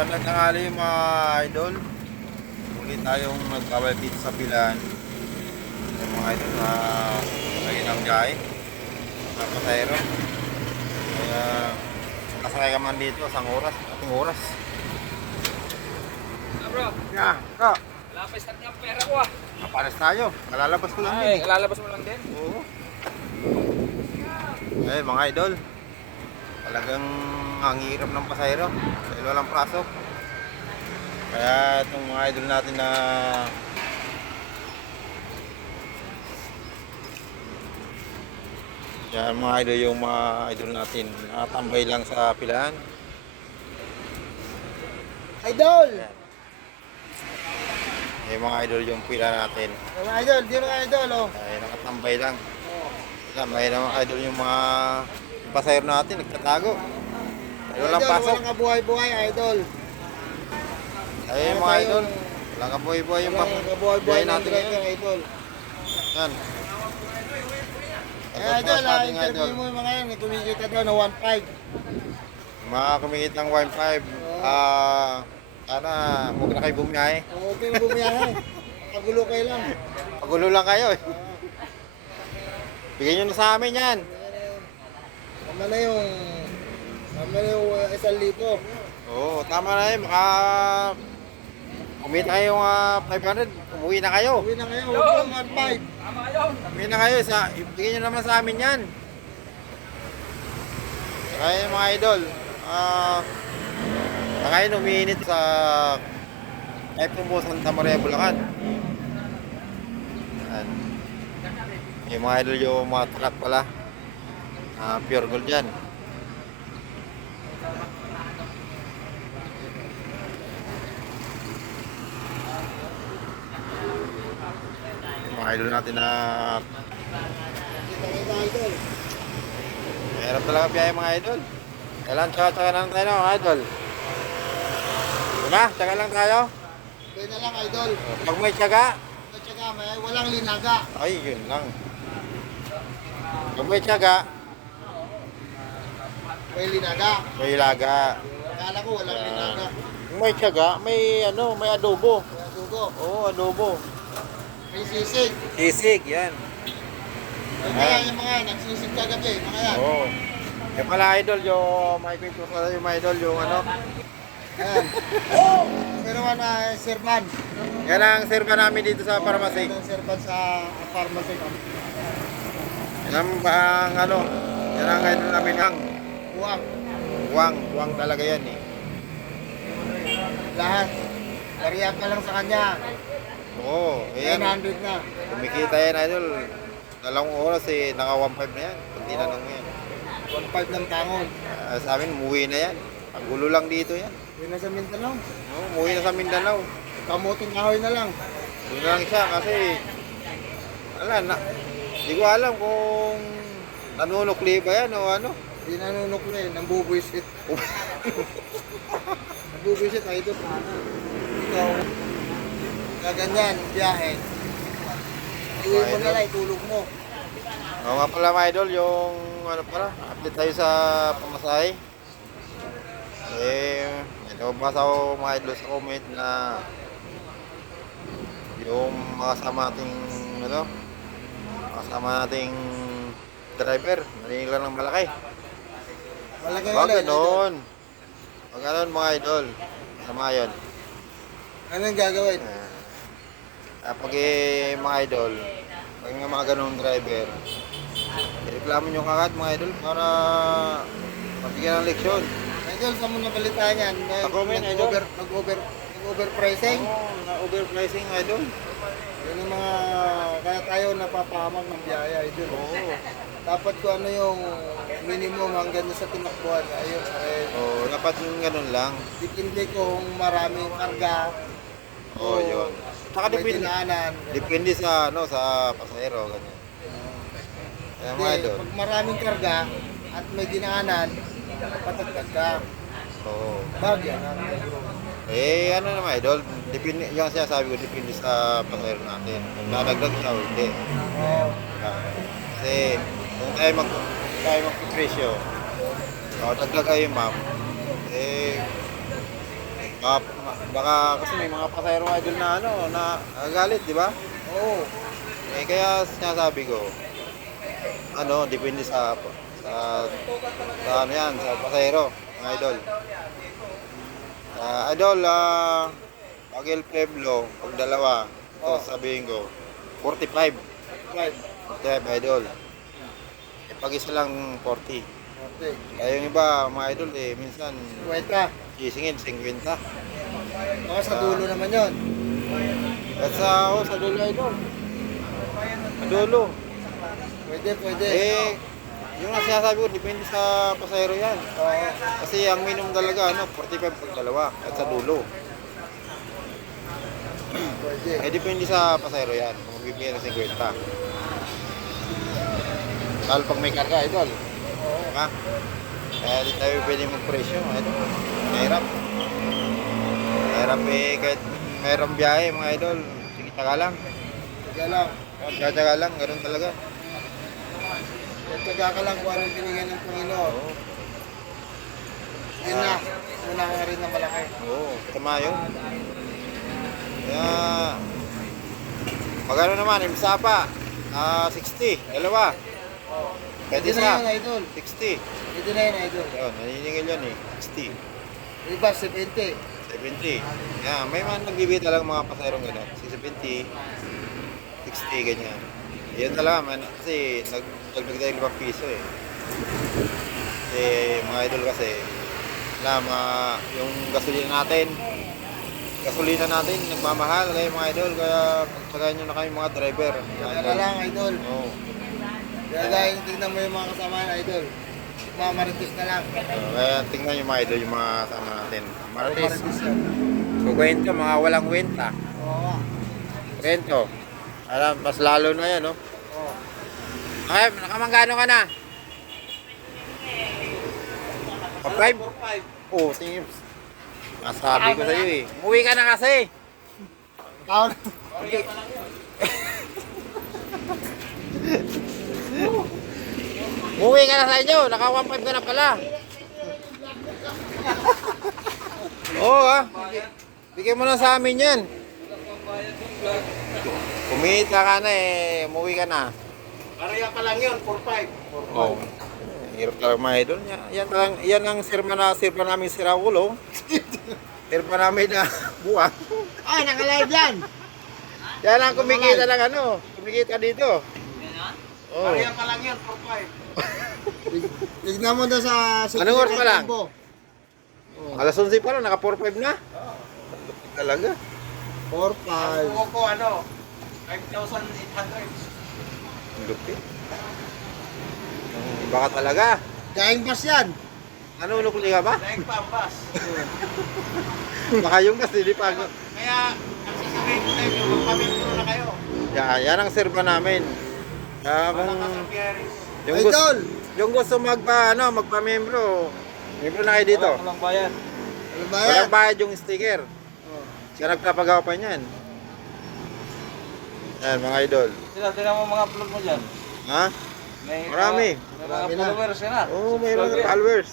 Magandang tanghali mga idol. Muli tayong nagkawal dito sa Bilan. Yung mga idol na ngayon ang biyahe na pasahero. Kaya nakasakay ka man dito isang oras, ating oras. Bro, Yeah, bro. lapis na ng pera ko ah. Kapares tayo. Nalalabas ko lang Ay, din. lalabas mo lang din. Oo. Eh mga idol, talagang ang hirap ng pasahero dahil walang pasok. Kaya itong mga idol natin na yan mga idol, yung mga idol natin nakatambay lang sa pilahan. Idol! Yan. Yung mga idol yung pila natin Mga idol, di mga idol, oh. ay nakatambay lang. May mga idol yung mga pasahero natin nagtatago. Ay, walang Idol, pasok. walang kabuhay-buhay, idol. Ay mga idol, walang kabuhay-buhay yung Walang kabuhay-buhay ng natin driver, ngayon. idol. Yan. Eh, idol, interview mo yung mga yan, may kumikita daw na 1.5. Mga kumikitang 1.5, sana huwag na kayo bumiyahe. Huwag kayong bumiyahe. Kagulo kayo lang. Pagulo lang kayo eh. Bigyan nyo na sa amin yan. Tama na yung 1,000. Oo, tama na yun. Kumita kayo ng 500, umuwi na kayo. Uwi na kayo, huwag kang 1.5. Tama yun. Umuwi na kayo, bigyan nyo naman sa amin yan. Kaya mga idol, ngayon umiinit sa Typhoon Santa Maria, Bulacan. Yan. Yung mga idol, yung mga truck pala, pure gold yan. Yung mga idol natin na Kita-kita, idol. mahirap talaga biyahe mga idol. Kailan tsaka lang tayo mga idol. Diba? Tsaka lang tayo. Kaya na lang, idol. Pag may tsaga, At saka, walang linaga. ay yun lang. Pag may tsaga, May linaga. may laga. Akala ko walang linaga. Kung may tsaga, may may adobo. Kaya dugo. Oo, adobo. May sisig. Sisig, yan. Yung mga yung mga nagsisig kagabi, mga yan. Oo. Yung pala idol, yung may kwento pala yung mga idol, yung Ayan. Pero na serban. yan ang serva namin dito sa pharmacy. Ang serban sa pharmacy. Yan ang yan ang idol namin ang Buwang. buwang talaga yan eh. Lahat. Kariyak ka lang sa kanya. Oo, ayan. 900 na. Kumikita yan idol. Dalawang oras eh, naka 1.5 na yan. Pag tinanong mo yan. 1.5 ng tangon. Sa amin, umuwi na yan. Ang gulo lang dito yan. Yun na sa Mindanao. Oo, umuwi na sa Mindanao. Kamuting kahoy na lang. Doon na lang siya kasi hindi ko alam kung nanunukli ba yan o ano. Hindi nanunok na yun. Nambubuisit. Nambubuisit. Ay, ito. Ikaw. Gaganyan. Biyahe. Iuwi mo na lang. Itulog mo. Oo nga pala mga idol, yung update tayo sa pamasahe. May nababasa ko mga idol sa comment na yung makasama nating driver, naningil lang ng malaki. Malaki Wag ulit. ganon. Wag ganon mga idol. Sama yun. Anong gagawin? Kapag mga idol, pag mga ganong driver, ireklamo nyo kagad mga idol para mabigyan ng leksyon. Idol, saan mo nabalitaan yan? Sa comment, idol. Nag-overpricing? Oo, na-overpricing idol. Yun yung mga, kaya tayo napapahamak ng biyaya, idol. Oo. Dapat ko ano yung minimum hanggang sa tinakbuhan. Ayun, Oo, dapat yung ganun lang. depende kung maraming karga. Oo, yun. Saka may depende, dinaanan. depende sa sa pasahero, ganyan. Kaya mga Hindi, idol. pag maraming karga at may dinaanan, patagdag ka. Oo. Bagya na. Ano naman idol, depende, yung sinasabi ko, depende sa pasahero natin. Kung dadagdag siya o hindi. Oo. Kasi kung tayo magpipresyo, dagdag kayo ma'am, Baka kasi may mga pasahero idol na ano, na nagagalit, di ba? Oo. Eh kaya sinasabi ko, ano, depende sa ano yan, sa pasahero, mga idol. Idol, pag El Pueblo, pag dalawa, ito sabihin ko, 45. Right. 45 idol. Eh pag isa lang 40. Okay. Kaya yung iba, mga idol, eh, minsan, Kwenta. sisingin, 50. Baka sa dulo naman yun. At sa dulo idol. Sa dulo. Pwede, pwede. Eh, yung nga sinasabi ko, depende sa pasahero yan. Oo. Kasi ang minimum talaga, ano, 45 pag dalawa, at sa dulo. Pwede. Eh, depende sa pasahero yan, kung magbibigay ng 50. Lalo pag may karga, idol. Ha? Kaya di tayo pwede magpresyo, idol. Mahirap. Mahirap eh, kahit mayroong biyahe, mga idol. Sige, tsaga lang. Teka lang. Tsaga lang, ganun talaga. Teka ka lang kung anong binigyan ng Panginoon. Oo. Yun na. Una ka rin na malaki. Oo, tama yun. Kaya, magano naman, imsa pa. 60, dalawa. Pwede Pwede na sa yun, idol. 60. Pwede na yun, idol. Yun, naniningil yun eh. 60, Iba, 70. 70. Yan, may mga nagbibigay talaga mga pasayarong gano'n. 70, 60, ganyan. Yan talaga, man, kasi nagdagdag tayo 5 piso eh. Kasi mga idol kasi, yung gasolina natin nagmamahal kayo mga idol, kaya pagtsagaan nyo na kayo mga driver. Teka ka lang, idol. Oo. Kaya dahil tignan mo yung mga kasama na, idol. Mamaritis na lang. Kaya tingnan nyo mga idol yung mga kasama natin. Maratis. Mamaritis yan. So kwento, mga walang kwenta. Oo. Kwento. Alam, mas lalo na yan, no? Oo. Okay, nakamanggano ka na? Pa-5? Oo, tingin. Masabi ko sa'yo eh. Umuwi ka na kasi. Ikaw na. Umuwi ka na sa inyo. Naka 1.5 ka na pala. Oo ha. Bigyan mo na sa amin yan. Kumita ka na eh. Umuwi ka na. Pareha pa lang yun, 4-5. Oo. Hirap talaga mga idol. Yan ang sirpa namin Siraulo. Sirpa namin na buwang. Ay, naka-live yan. Yan ang kumikita ng ano. Kumikita dito. Oo. Pareha pa lang yun, 4-5. Tignan mo doon sa... Anong oras pa lang? Oh. Alas 11 pa lang, naka 4.5 na. Talaga. 4-5. ko ano, 5,800. Ang lupit. Baka talaga. Daing bus yan. Nanunukli ka ba? Daig pa ang bus. Baka yung gas, hindi pa. Kaya, ang sasabihin ko sa inyo, magpamembro na kayo. Yan ang serba namin. Kaya kung Para sa Pieris. Idol! yung gusto magpa-membro, membro na kayo dito. Walang bayan. Ano ba yan? Walang bayad yung sticker. Oh. Siya nagpapagawa pa niyan. Yan mga idol. Tingnan mo mga upload mo dyan. Ha? May Marami. May mga Marami na. followers ka na. Oo, mayroon na followers.